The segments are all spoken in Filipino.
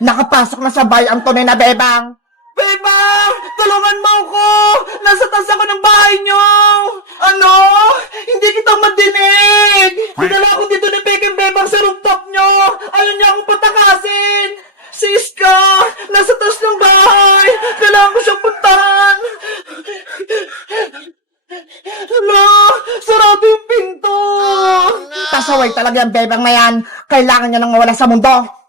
Nakapasok na sa bahay ang tunay na bebang. Bebang! Tulungan mo ako! Nasa taas ako ng bahay niyo! Ano? Hindi kita madinig! Dinala ako dito ni Peking Bebang sa rooftop niyo! Ayaw niya akong patakasin! Si Iska! Nasa taas ng bahay! Kailangan ko siyang puntahan! Hala! Sarado yung pinto! Pasaway talaga ang bebang na yan. Kailangan niya nang mawala sa mundo.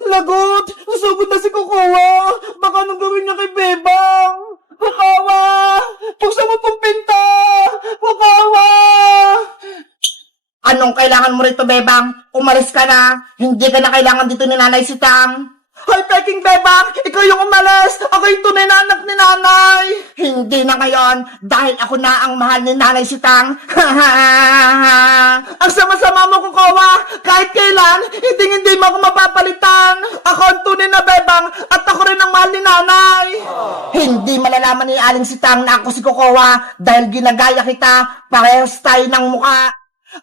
Lagot! Nasugod na si Kukawa! Baka anong gawin niya kay Bebang? Kukawa! Buksan mo tong pinto! Kukawa! Anong kailangan mo rito, bebang? Umalis ka na. Hindi ka na kailangan dito ni Nanay Sitang. Hoy, Peking Bebang! Ikaw yung umalis! Ako yung tunay na anak ni Nanay! Hindi na ngayon, dahil ako na ang mahal ni Nanay Sitang. Ang sama-sama mo, Kukawa! Kahit kailan, hindi mo ako mapapalitan! Ako ang tunay na Bebang at ako rin ang mahal ni Nanay! Hindi malalaman ni Aling Sitang na ako si Kokowa dahil ginagaya kita, parehas tayo ng muka.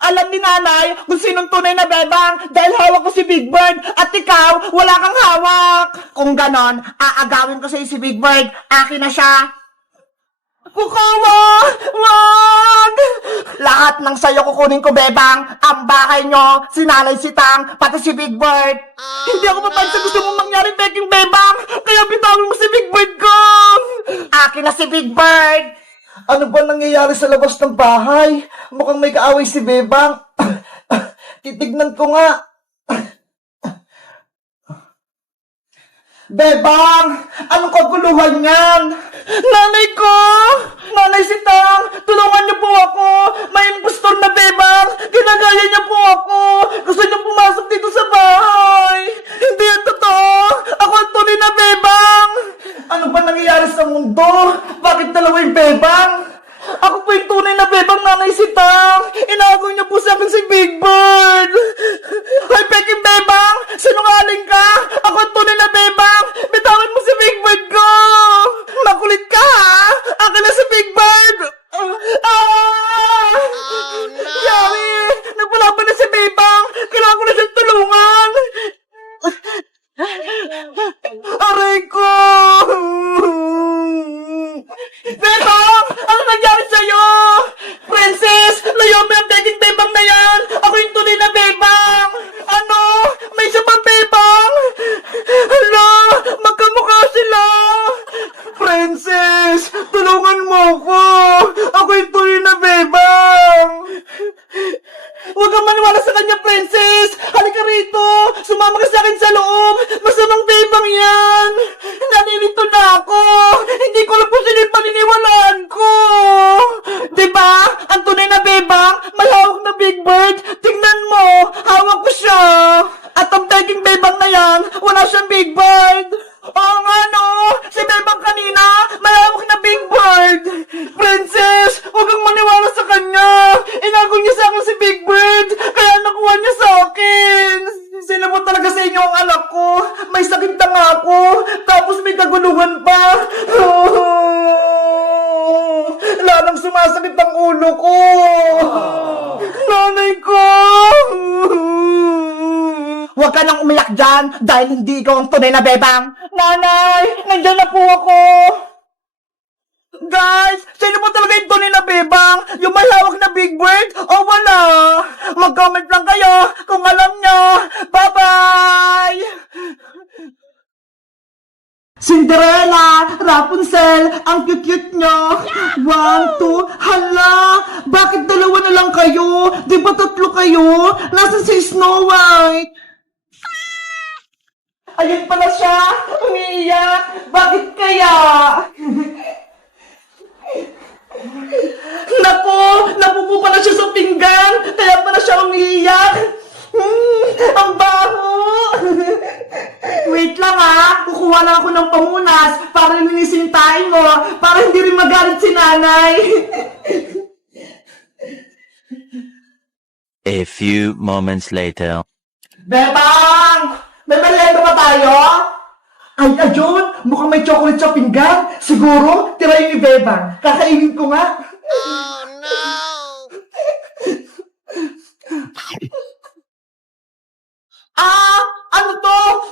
Alam ni Nanay kung sinong tunay na Bebang dahil hawak ko si Big Bird at ikaw, wala kang hawak! Kung ganon, aagawin ko sa'yo si Big Bird, akin na siya. Kukawa! Wag! Lahat ng sayo kukunin ko, bebang. Ang bahay nyo, si Nanay Sitang, pati si Big Bird. Hindi ako papayag sa gusto mong mangyari, Peking Bebang! Kaya bitawin mo si Big Bird ko! Akin na si Big Bird. Ano ba nangyayari sa labas ng bahay? Mukhang may kaaway si Bebang. Titignan ko nga. Bebang! Anong kaguluhan yan? Nanay ko! Nanay Sitang! Tulungan niyo po ako! May impostor na Bebang! Ginagaya niya po ako! Gusto niyo pumasok dito sa bahay! Hindi yan totoo! Ako ang tunay na Bebang! Ano ba nangyayari sa mundo? Bakit dalawa yung Bebang? Ako po yung tunay na Bebang, Nanay Sitang! Inaagaw niyo po sa akin si Big Bird! Hoy, Peking Bebang! Sinungaling ka! Ako ang tunay na Bebang! Bitawan mo si Big Bird ko! Makulit ka, ha? Akin na si Big Bird! Yari! Nagpalaban na si Bebang! Kailangan ko na siyang tulungan! Aray ko! Bebang! Ano nangyari sa'yo? Princess! Layo mo yung Peking Bebang na yan! Ako yung tunay na Bebang! Ano? May isa pang Bebang? Hala! Magkamukha sila! Princess! Tulungan mo ko! Ako yung tunay na Bebang! Huwag kang maniwala sa kanya, Princess! Halika rito! Sumama ka sa akin sa loob! Masamang Bebang yan! Nanirito na ako! Hindi ko alam kung sino yung paniniwalaan ko! Diba? Ang tunay na Bebang, may hawak na Big Bird! Tingnan mo! Hawak ko siya! At ang Peking Bebang na yan, wala siyang Big Bird! Oo nga no! Si Bebang kanina, may hawak na Big Bird! Princess, huwag kang maniwala sa kanya! Inagaw niya sa akin si Big Bird! Kaya nakuha niya sa akin! Sino mo talaga sa inyo ang anak ko? May sakit na nga ako! Tapos may kaguluhan pa! Lalang sumasakit ang ulo ko! Nanay ko! Huwag ka nang umiyak dyan dahil hindi ikaw ang tunay na bebang. Nanay! Nandiyan na po ako! Guys! Sino po talaga yung tunay na Bebang? Yung may hawak na Big Bird? O wala? Mag-comment lang kayo kung alam nyo! Bye-bye! Cinderella! Rapunzel! Ang cute-cute nyo! 1, 2, hala! Bakit dalawa na lang kayo? Di ba tatlo kayo? Nasaan si Snow White? Ayun pala siya! Umiiyak! Bakit kaya? Naku! Napupo pala siya sa pinggan! Kaya pala siya umiiyak! Ang baho! Wait lang ha! Kukuha lang ako ng pamunas para linisin tayo mo para hindi rin magalit si nanay! A few moments later. Bebang! May merienda ba tayo? Ay, ayun! Mukhang may chocolate sa pinggan! Siguro, tirayin ni Bebang! Kakainin ko nga! Oh, no!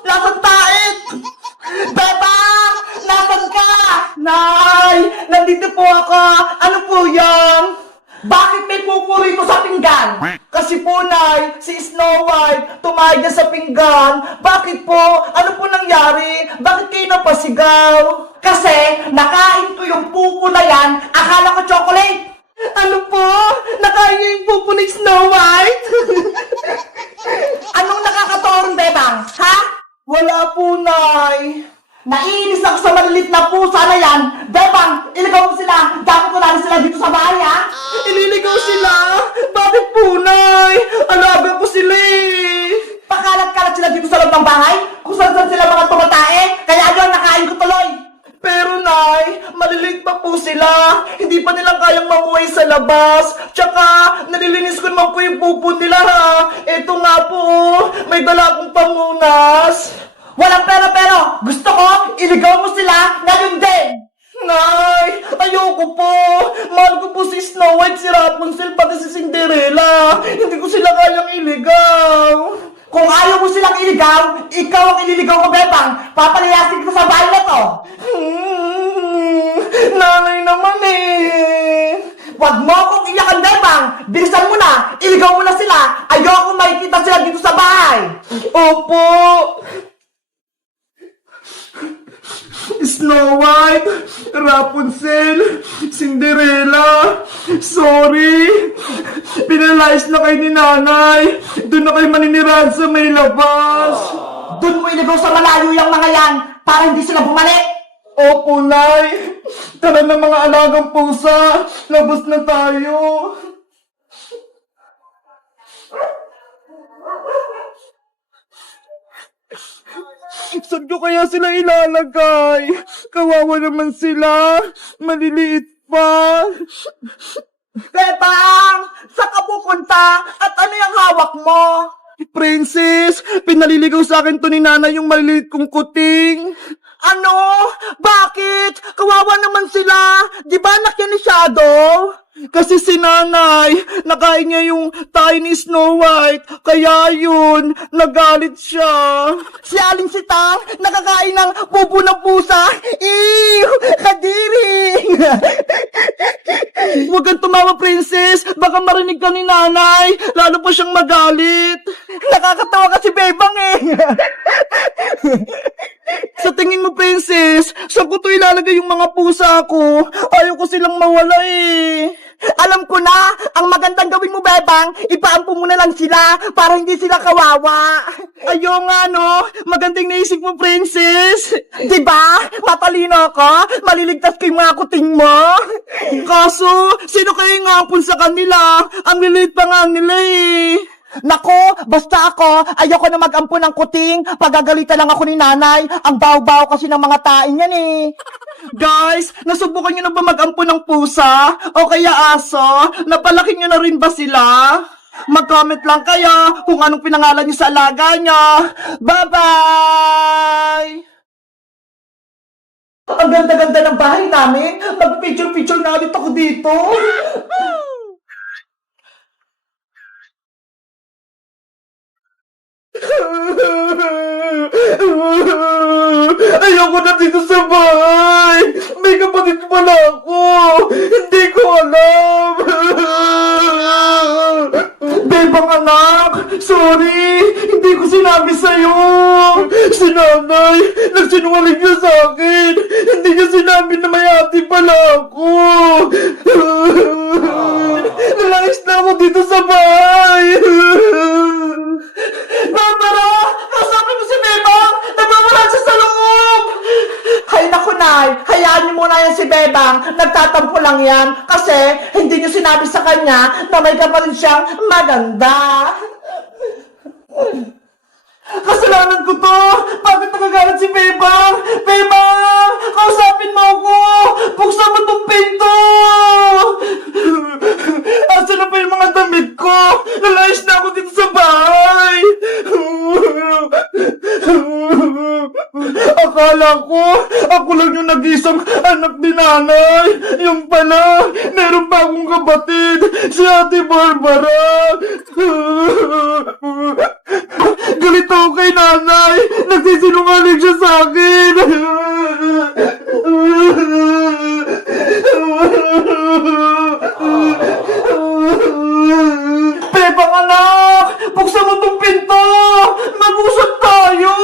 Nasaan tait? Bebang! Nasaan ka? Nay! Nandito po ako! Ano po yan? Bakit may pupo rito sa pinggan? Kasi po, Nay, si Snow White tumayag na sa pinggan. Bakit po? Ano po nangyari? Bakit kayo napasigaw? Kasi nakain ko yung pupo na yan, akala ko chocolate. Ano po? Nakain niyo yung pupo ni Snow White? Anong nakakatorong, Bebang? Ha? Wala po, Nay. Naiinis ako sa malilit na pusa na yan. Bebang, iligaw mo sila. Dapat wala rin sila dito sa bahay, ha? Ililigaw sila? Bakit po, Nay? Alaga ko sila eh. Pakalat-kalat sila dito sa loob ng bahay. Kung saan sila mga tumatae. Kaya yun, nakain ko tuloy. Pero, Nay, maliliit pa po sila. Hindi pa nilang kayang mamuhay sa labas. Tsaka, nalilinis ko naman po yung pupo nila, ha. Eto nga po, may dala akong pamunas. Walang pero. Gusto ko, iligaw mo sila ngayon din. Nay, ayoko po. Mahal ko po si Snow White, si Rapunzel, pati si Cinderella. Hindi ko sila kayang iligaw. Kung ayaw mo silang iligaw, ikaw ang ililigaw ko, Bebang. Papalayasin kita sa bahay na to. Nanay naman eh. Huwag mo akong iyakan, Bebang. Bilisan mo na. Iligaw mo na sila. Ayoko makikita sila dito sa bahay. Opo. Snow White, Rapunzel, Cinderella, sorry. Pinalayas na kayo ni Nanay. Doon na kayo maninirahan sa may labas. Doon mo iligaw sa malayo yung mga yan para hindi sila bumalik. Opo, Nay. Tara na mga alagang pusa. Labas na tayo. Saan ko kaya sila ilalagay? Kawawa naman sila. Maliliit pa. Bebang! Saan ka pupunta? At ano yung hawak mo? Princess, pinaliligaw sa akin to ni Nanay yung maliliit kong kuting. Ano? Bakit? Kawawa naman sila. Di ba anak yan ni Shadow? Kasi si Nanay, nakain niya yung tayo ni Snow White, kaya yun, nagalit siya. Si Aling Sitang, nakakain ng pupo ng pusa. Ew! Kadiri! Huwag kang tumawa, Princess, baka marinig ka ni Nanay, lalo pa siyang magalit. Nakakatawa kasi Bebang eh. Sa tingin mo, Princess, saan ko to ilalagay yung mga pusa ko? Ayaw ko silang mawala eh. Alam ko na, ang magandang gawin mo, Bebang, ipaampo mo na lang sila para hindi sila kawawa. Ayaw nga, no? Magandang naisip mo, Princess. Diba? Matalino ako, maliligtas ko yung mga kuting mo. Kaso, sino kayo yung ngapon sa kanila? Ang lilit pa nga nila eh. Nako, basta ako, ayoko na mag-ampo ng kuting. Pagagalitan lang ako ni Nanay. Ang baw-baw kasi ng mga tain yan eh. Guys, nasubukan nyo na ba mag-ampo ng pusa? O kaya aso? Napalaki nyo na rin ba sila? Mag-comment lang kayo kung anong pinangalan nyo sa alaga nyo. Bye-bye! Ang ganda-ganda ng bahay namin. Mag-picture-picture na ulit ako dito. Ayoko na dito sa bahay! May kapatid pala ako! Hindi ko alam! Bebang anak! Sorry! Hindi ko sinabi sa'yo! Si Nanay! Nagsinungaling niya sa akin! Hindi niya sinabi na may ate pala ako! Nalayas na ako dito sa bahay! Barbara! Kasama mo si Bebang! Nagmamala siya sa loob! Hay naku, Nay, hayaan niyo muna yan si Bebang. Nagtatampo lang yan kasi hindi niyo sinabi sa kanya na may kapatid siyang maganda. Kasalanan ko to! Bakit nagagalit si Bebang? Bebang! Kausapin mo ako! Buksan mo tong pinto! Asa na pa yung mga damit ko? Nalayas na ako dito sa bahay! Akala ko, ako lang yung nag-isang anak ni Nanay. Yung pala, meron pa akong kapatid, si Ate Barbara. Galit ako kay Nanay. Nagsisinungaling siya sa akin! Bebang anak! Buksan mo tong pinto! Mag-usap tayo!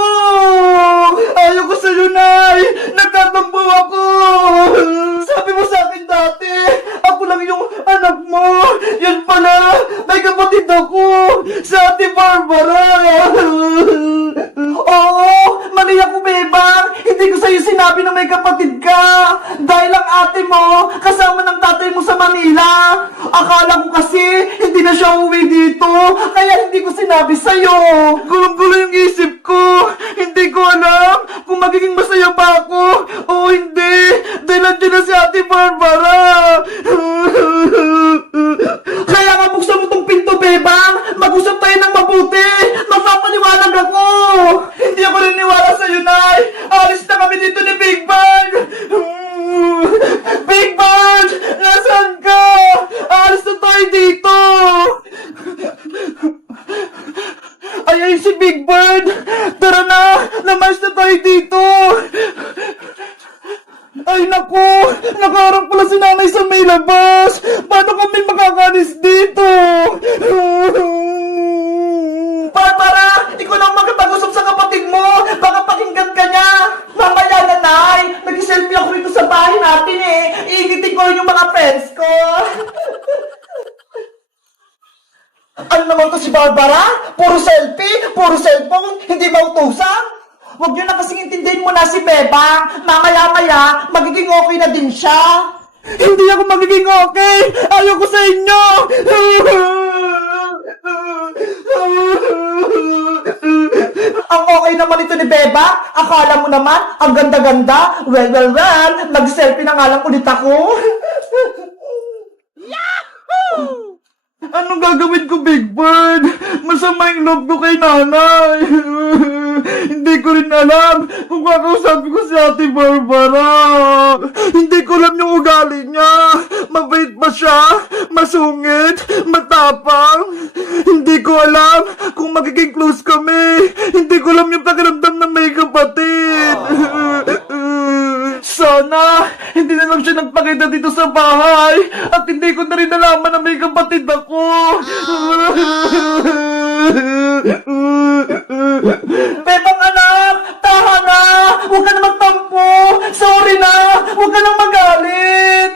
Ayaw ko sa'yo, Nay! Nagtatampo ako! Sabi mo sa akin dati, ako lang yung anak mo! Yan pala, may kapatid ako! Sa Ate Barbara! Oo! Mali ako, Bebang! Hindi ko sa'yo sinabi na may kapatid ka! Dahil ang ate mo, kasama ng tatay mo sa Manila! Akala ko kasi, hindi na siya uwi dito! Kaya hindi ko sinabi sa'yo! Gulo-gulo yung isip ko! Hindi ko alam kung magiging masaya pa ako o hindi! Dahil nandiyan na si Ate Barbara! Kaya nga buksan mo tong pinto, Bebang! Mag-usap tayo ng mabuti! Magpapaliwanag ako! Hindi ako niniwala sa'yo, Nay! Alis na kami dito ni Big Bang! Big Bang! Nasaan ka? Alis na tayo dito! Ay, si Big Bird! Tara na! Namayos na tayo dito! Ay, naku! Nakaharap pala si nanay sa may labas! Paano kami makakalis dito? Barbara! Ikaw lang makipag-usap sa kapatid mo! Baka pakinggan ka niya! Mamaya na, Nay! Nag-selfie ako rito sa bahay natin eh! Iingitin ko rin yung mga friends ko! Ano naman to si Barbara? Puro selfie, puro cellphone, hindi mautusan? Huwag niyo na kasing intindihin mo na si Bebang. Mamaya-maya, magiging okay na din siya. Hindi ako magiging okay! Ayoko sa inyo! Ang okay naman ito ni Bebang. Akala mo naman, ang ganda-ganda. Well, nag-selfie na nga lang ulit ako. Anong gagawin ko, Big Bird? Masama yung loob ko kay nanay. Hindi ko rin alam kung kakausapin ko si Ate Barbara. Hindi ko alam yung ugali niya. Mabait ba siya? Masungit? Matapang? Hindi ko alam kung magiging close kami. Hindi ko alam yung pakiramdam ng may kapatid. Sana, hindi na lang siya nagpakita dito sa bahay at hindi ko na rin nalaman na may kapatid ako. Bebang anak, taha na! Huwag ka na magtampo! Sorry na! Huwag ka nang magalit!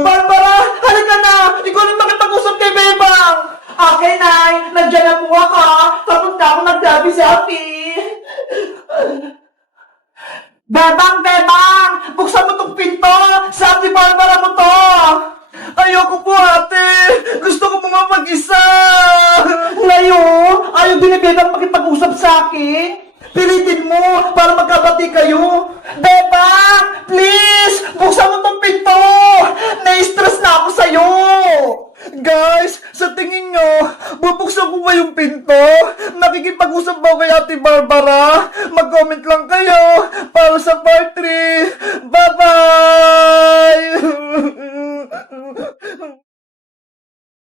Barbara, halika na! Ikaw na makipag-usap kay Bebang! Okay, Nay! Nandiyan na po ako! Tapos na ako nagdabi-sabi! Bebang! Buksan mo tong pinto! Sa Ate Barbara mo to! Ayoko po, ate! Gusto ko po mag-isa! Ngayon, ayaw din ni Bebang makipag-usap sa akin? Pilitin mo para magkabati kayo! Bebang! Please! Buksan mo tong pinto! Na-stress na ako sa'yo! Guys, sa tingin nyo, bubuksan ko ba yung pinto? Nakikipag-usap ba kay Ate Barbara? Mag-comment lang kayo para sa part 3. Bye-bye!